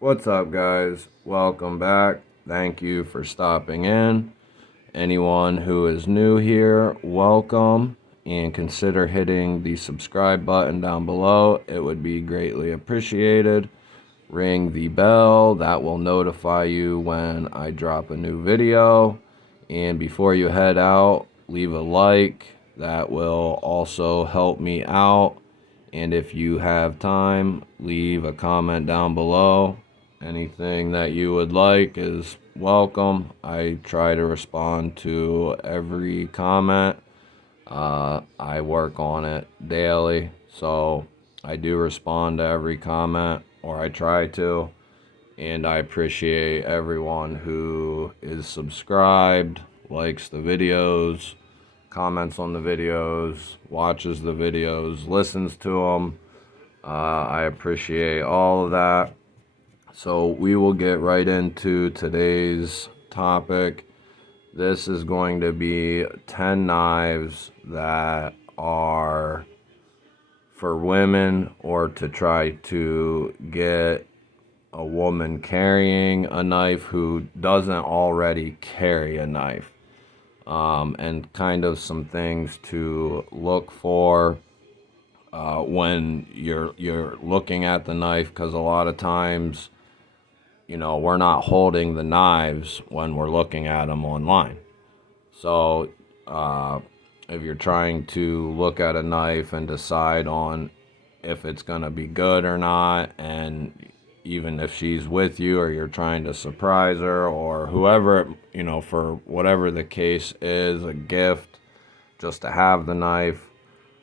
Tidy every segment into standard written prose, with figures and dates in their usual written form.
What's up, guys? Welcome back. Thank you for stopping in. Anyone who is new here, welcome, and consider hitting the subscribe button down below. It would be greatly appreciated. Ring the bell, that will notify you when I drop a new video. And before you head out, leave a like. That will also help me out. And if you have time, leave a comment down below. Anything that you would like is welcome. I try to respond to every comment. I work on it daily, so I do respond to every comment, or I try to. And I appreciate everyone who is subscribed, likes the videos, comments on the videos, watches the videos, listens to them. I appreciate all of that. So we will get right into today's topic. This is going to be 10 knives that are for women, or to try to get a woman carrying a knife who doesn't already carry a knife. And kind of some things to look for when you're looking at the knife, because a lot of times, we're not holding the knives when we're looking at them online. So if you're trying to look at a knife and decide on if it's going to be good or not, and even if she's with you or you're trying to surprise her, or whoever, for whatever the case is, a gift, just to have the knife,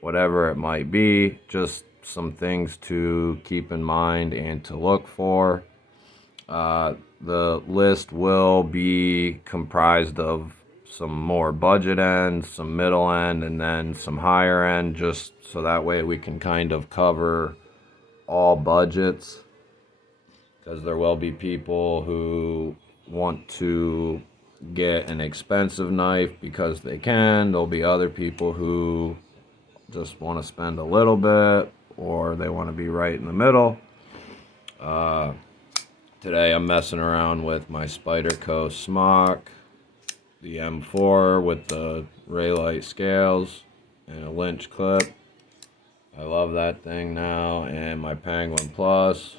whatever it might be, just some things to keep in mind and to look for. The list will be comprised of some more budget end, some middle end, and then some higher end, just so that way we can kind of cover all budgets, because there will be people who want to get an expensive knife because they can. There'll be other people who just want to spend a little bit, or they want to be right in the middle. Today I'm messing around with my Spyderco smock, the M4 with the Raylight scales and a Lynch clip. I love that thing now, and my Penguin Plus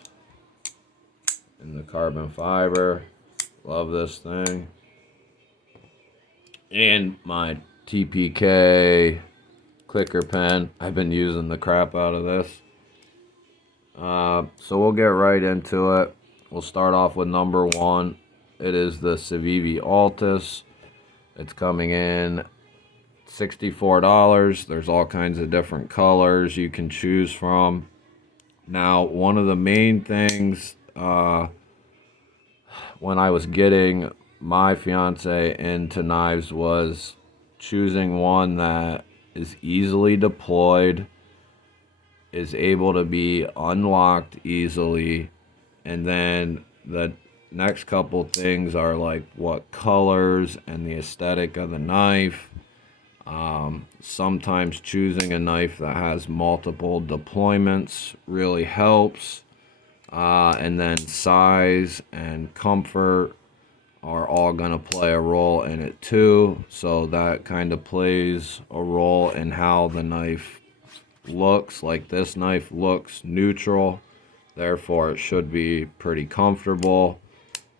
and the carbon fiber. Love this thing. And my TPK clicker pen. I've been using the crap out of this. So we'll get right into it. We'll start off with number one. It is the Savivi Altus. It's coming in $64. There's all kinds of different colors you can choose from. Now, one of the main things when I was getting my fiance into knives was choosing one that is easily deployed, is able to be unlocked easily, and then the next couple things are like what colors and the aesthetic of the knife. Sometimes choosing a knife that has multiple deployments really helps. And then size and comfort are all going to play a role in it too. So that kind of plays a role in how the knife looks. Like this knife looks neutral, therefore it should be pretty comfortable.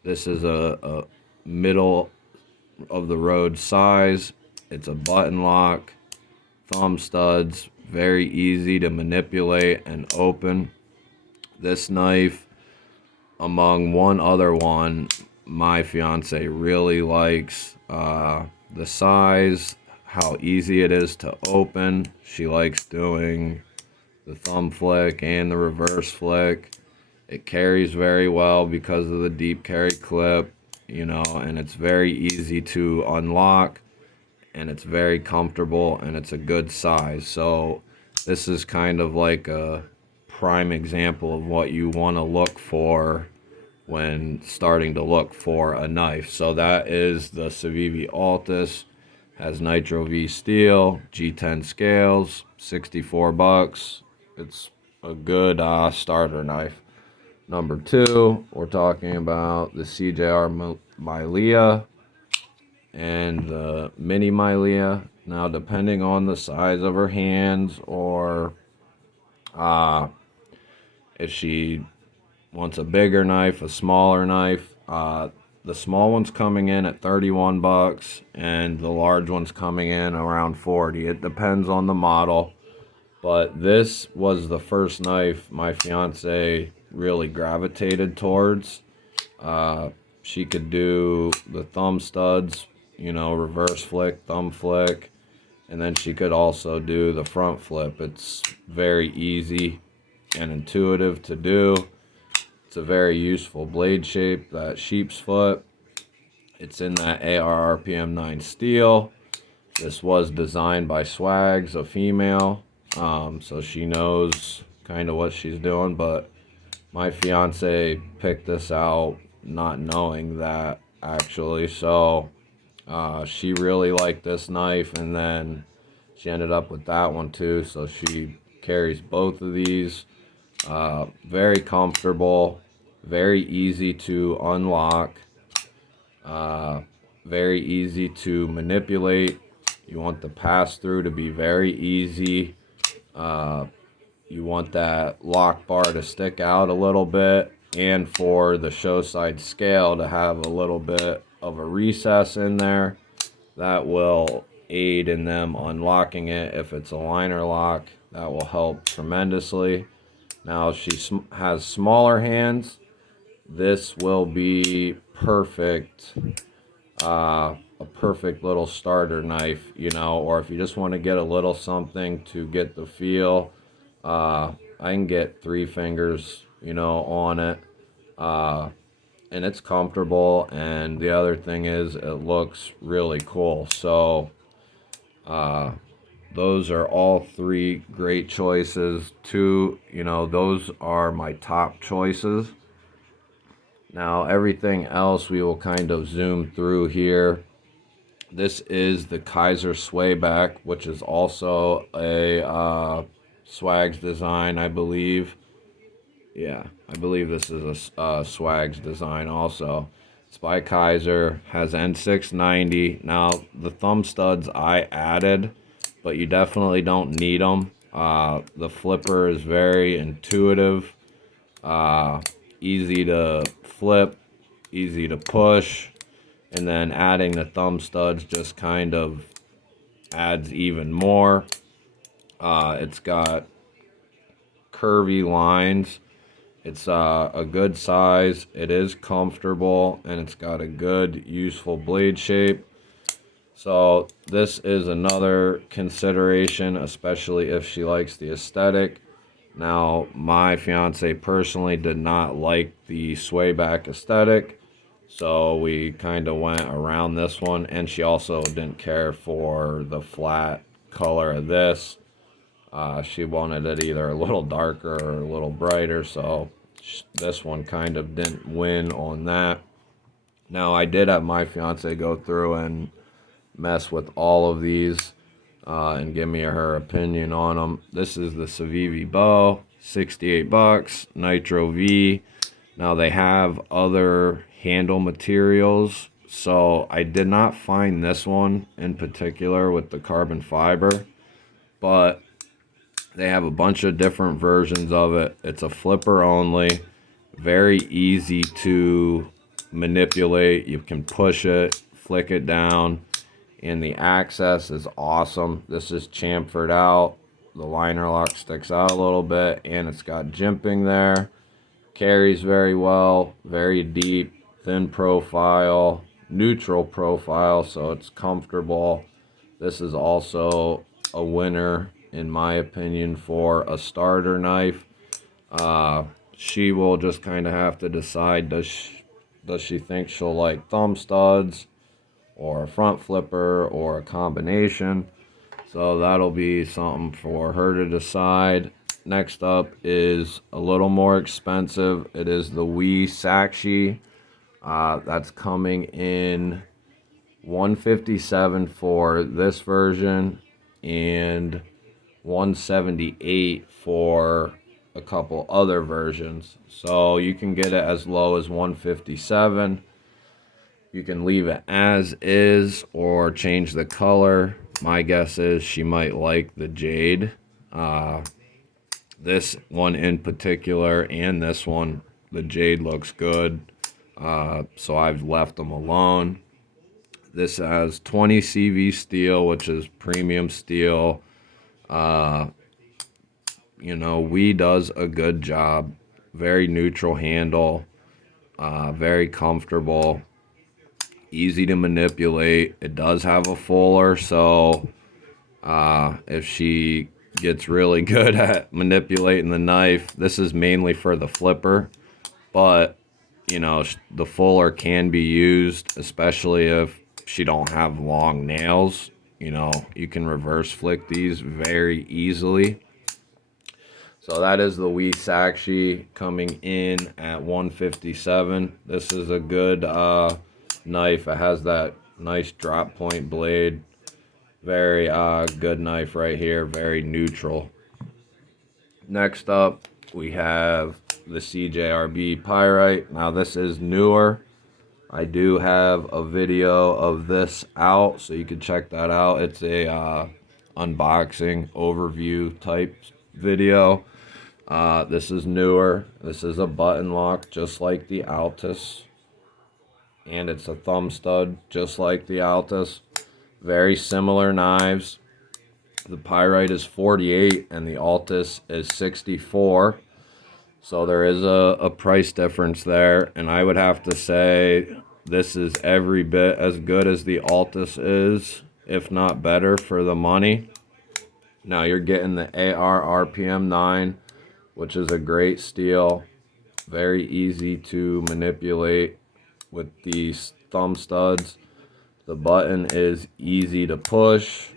This is a middle of the road size. It's a button lock, thumb studs, very easy to manipulate and open. This knife, among one other one, my fiance really likes the size, how easy it is to open. She likes doing the thumb flick and the reverse flick. It carries very well because of the deep carry clip, and it's very easy to unlock, and it's very comfortable, and it's a good size. So this is kind of like a prime example of what you want to look for when starting to look for a knife. So that is the Savivi Altus. Has Nitro V steel, G10 scales, $64. It's a good starter knife. Number 2, we're talking about the CJRB Pyrite and the mini Pyrite. Now, depending on the size of her hands, or if she wants a bigger knife, a smaller knife, the small one's coming in at 31 bucks and the large one's coming in around 40. It depends on the model. But this was the first knife my fiance really gravitated towards. She could do the thumb studs, reverse flick, thumb flick, and then she could also do the front flip. It's very easy and intuitive to do. It's a very useful blade shape, that sheep's foot. It's in that ARRPM 9 steel. This was designed by Swags, a female, so she knows kind of what she's doing, but my fiance picked this out not knowing that, actually. So she really liked this knife, and then she ended up with that one too, so she carries both of these. Very comfortable, very easy to unlock, very easy to manipulate. You want the pass-through to be very easy. You want that lock bar to stick out a little bit, and for the show side scale to have a little bit of a recess in there. That will aid in them unlocking it. If it's a liner lock, that will help tremendously. Now, if she has smaller hands, this will be perfect. A perfect little starter knife, or if you just want to get a little something to get the feel. I can get 3 fingers, on it. And it's comfortable, and the other thing is it looks really cool. So those are all 3 great choices. 2, those are my top choices. Now, everything else we will kind of zoom through here. This is the Kaiser swayback, which is also a Swags design, I believe. Yeah, I believe this is a Swags design also. It's by Kaiser, has N690. Now, the thumb studs I added, but you definitely don't need them. The flipper is very intuitive, easy to flip, easy to push, and then adding the thumb studs just kind of adds even more. It's got curvy lines. It's a good size. It is comfortable, and it's got a good, useful blade shape. So this is another consideration, especially if she likes the aesthetic. Now, my fiance personally did not like the swayback aesthetic, so we kind of went around this one, and she also didn't care for the flat color of this. She wanted it either a little darker or a little brighter, so this one kind of didn't win on that. Now, I did have my fiance go through and mess with all of these and give me her opinion on them. This is the Savivi bow, 68 bucks, Nitro V. Now, they have other handle materials, so I did not find this one in particular with the carbon fiber, but they have a bunch of different versions of it. It's a flipper only, very easy to manipulate. You can push it, flick it down, and the access is awesome. This is chamfered out. The liner lock sticks out a little bit, and it's got jimping there. Carries very well, very deep, thin profile, neutral profile, so it's comfortable. This is also a winner, in my opinion, for a starter knife. She will just kind of have to decide, does she think she'll like thumb studs or a front flipper or a combination. So that'll be something for her to decide. Next up is a little more expensive. It is the Windex Sakshi. That's coming in $157 for this version and $178 for a couple other versions. So you can get it as low as 157. You can leave it as is or change the color. My guess is she might like the jade. This one in particular and this one, the jade looks good. So I've left them alone. This has 20 CV steel, which is premium steel. You know, We does a good job. Very neutral handle. Very comfortable. Easy to manipulate. It does have a fuller, so if she gets really good at manipulating the knife, this is mainly for the flipper, but you know, the fuller can be used, especially if she don't have long nails. You know, you can reverse flick these very easily. So that is the Windex Sakshi coming in at 157. This is a good knife. It has that nice drop point blade. Very good knife right here. Very neutral. Next up, we have the CJRB Pyrite. Now this is newer. I do have a video of this out, so you can check that out. It's a unboxing overview type video. This is newer. This is a button lock, just like the Altus. And it's a thumb stud, just like the Altus. Very similar knives. The Pyrite is 48 and the Altus is 64. So there is a price difference there. And I would have to say this is every bit as good as the Altus is, if not better for the money. Now you're getting the AR RPM 9, which is a great steel. Very easy to manipulate with these thumb studs. The button is easy to push.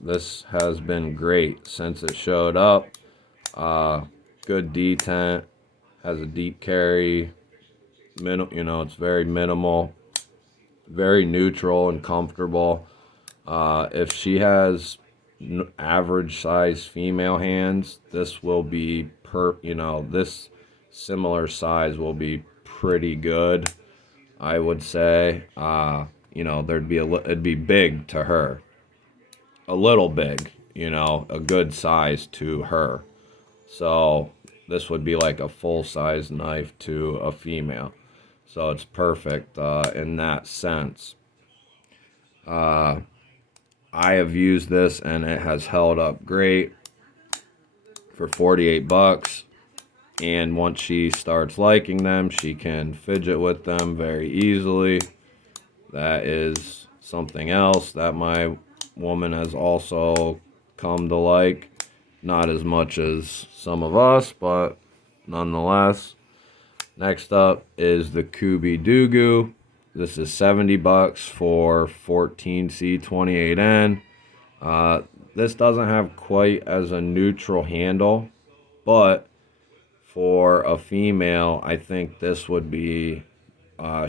This has been great since it showed up. Good detent. Has a deep carry. You know, it's very minimal. Very neutral and comfortable. If she has average size female hands, this will be this similar size will be pretty good, I would say. You know, it'd be big to her. A little big, you know, a good size to her. So this would be like a full-size knife to a female. So it's perfect in that sense. I have used this and it has held up great for 48 bucks. And once she starts liking them, she can fidget with them very easily. That is something else that my woman has also come to like. Not as much as some of us, but nonetheless. Next up is the Kuby Dugu. This is 70 bucks for 14C28N. This doesn't have quite as a neutral handle, but for a female, I think this would be,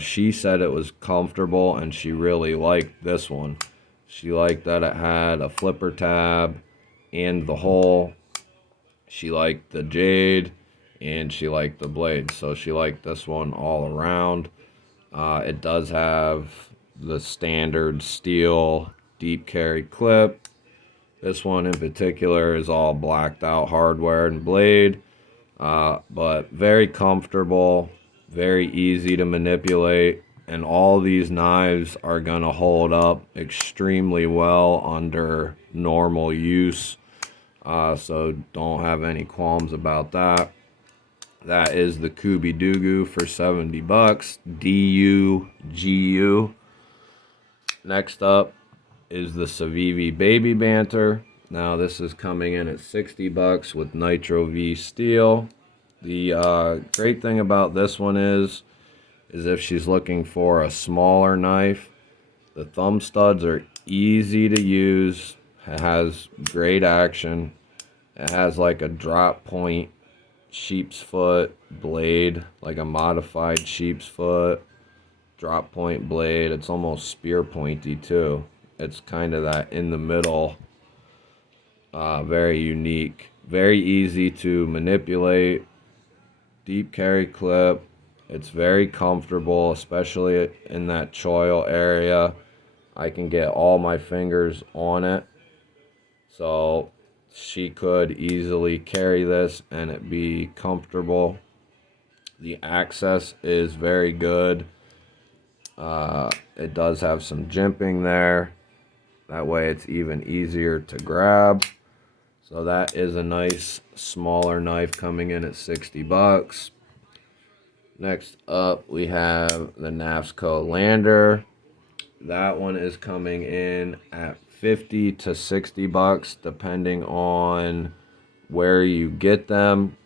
she said it was comfortable and she really liked this one. She liked that it had a flipper tab and the hole. She liked the jade and she liked the blade, so she liked this one all around. It does have the standard steel deep carry clip. This one in particular is all blacked out hardware and blade, but very comfortable, very easy to manipulate, and all these knives are going to hold up extremely well under normal use. So don't have any qualms about that. That is the Kuby Dugu for 70 bucks. DUGU. Next up is the Savivi Baby Banter. Now this is coming in at 60 bucks with Nitro V steel. The great thing about this one is if she's looking for a smaller knife, the thumb studs are easy to use. It has great action. It has like a drop point sheep's foot blade, like a modified sheep's foot drop point blade. It's almost spear pointy too. It's kind of that in the middle, very unique Very easy to manipulate. Deep carry clip. It's very comfortable, especially in that choil area. I can get all my fingers on it. So she could easily carry this and it be comfortable. The access is very good. It does have some jimping there. That way it's even easier to grab. So that is a nice smaller knife coming in at 60 bucks. Next up we have the NAFSCO Lander. That one is coming in at 50 to 60 bucks depending on where you get them.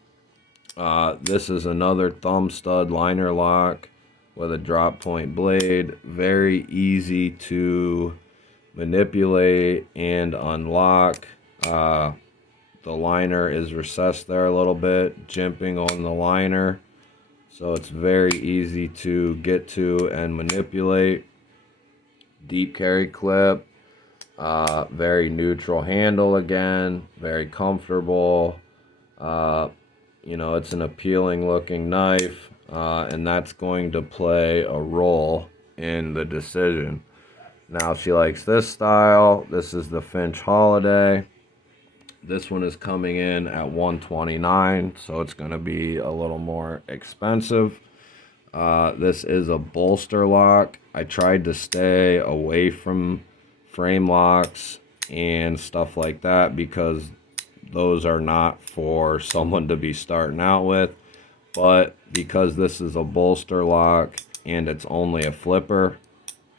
This is another thumb stud liner lock with a drop point blade. Very easy to manipulate and unlock. The liner is recessed there a little bit, jimping on the liner. So it's very easy to get to and manipulate. Deep carry clip. Very neutral handle again. Very comfortable. You know, it's an appealing looking knife. And that's going to play a role in the decision. Now she likes this style. This is the Finch Holiday. This one is coming in at $129, so it's going to be a little more expensive. This is a bolster lock. I tried to stay away from frame locks and stuff like that because those are not for someone to be starting out with. But because this is a bolster lock and it's only a flipper,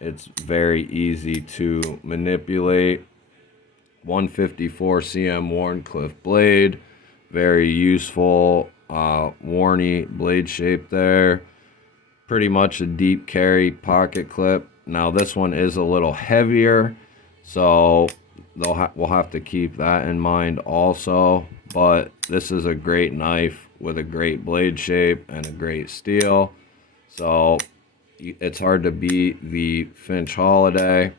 it's very easy to manipulate. 154 cm Wharncliffe blade, very useful, Warney blade shape there. Pretty much a deep carry pocket clip. Now this one is a little heavier, so we'll have to keep that in mind also. But this is a great knife with a great blade shape and a great steel. So it's hard to beat the Finch Holiday.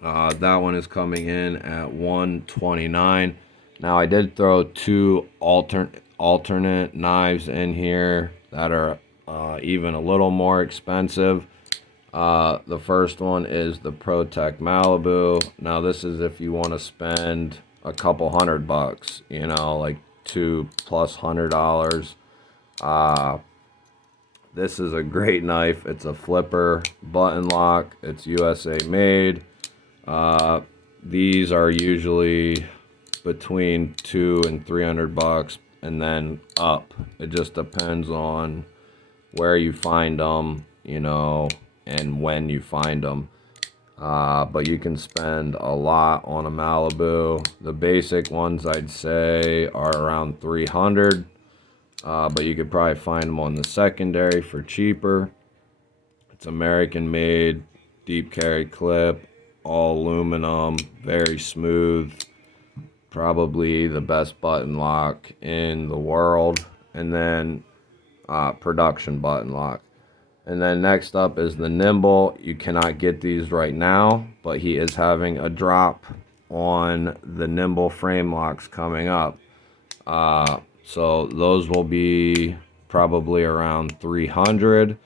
That one is coming in at $129. Now I did throw two alternate knives in here that are even a little more expensive. The first one is the Protek Malibu. Now this is if you want to spend a couple $100, you know, like $200+. This is a great knife. It's a flipper button lock. It's USA made. These are usually between $200 and $300 and then up. It just depends on where you find them, you know, and when you find them. But you can spend a lot on a Malibu. The basic ones I'd say are around $300, but you could probably find them on the secondary for cheaper. It's American made, deep carry clip, all aluminum, very smooth, probably the best button lock in the world, and then production button lock. And then next up is the Nimble. You cannot get these right now, but he is having a drop on the Nimble frame locks coming up. So those will be probably around $300.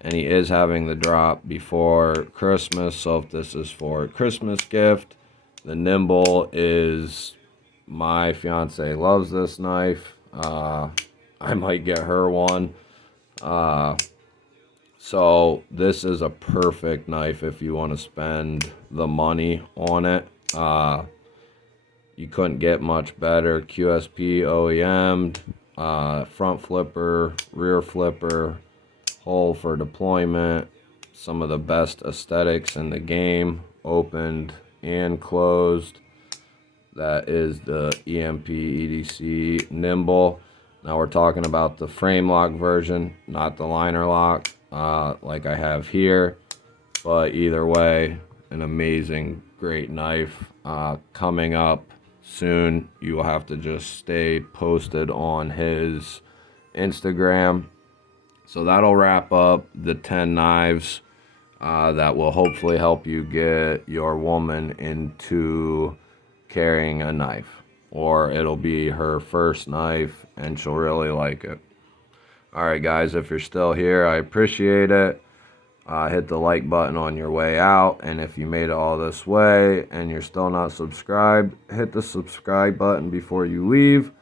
And he is having the drop before Christmas. So if this is for a Christmas gift, the Nimble is, my fiance loves this knife. I might get her one. So this is a perfect knife if you want to spend the money on it. You couldn't get much better. QSP OEM'd, front flipper, rear flipper, hole for deployment, some of the best aesthetics in the game, opened and closed. That is the EMP EDC Nimble. Now we're talking about the frame lock version, not the liner lock like I have here. But either way, an amazing, great knife coming up soon. You will have to just stay posted on his Instagram. So that'll wrap up the 10 knives that will hopefully help you get your woman into carrying a knife. or it'll be her first knife and she'll really like it. Alright guys, if you're still here, I appreciate it. Hit the like button on your way out, and if you made it all this way and you're still not subscribed, hit the subscribe button before you leave,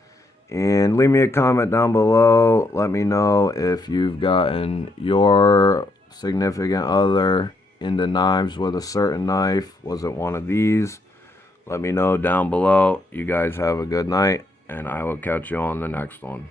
and leave me a comment down below. Let me know if you've gotten your significant other into knives with a certain knife. Was it one of these? Let me know down below. You guys have a good night, and I will catch you on the next one.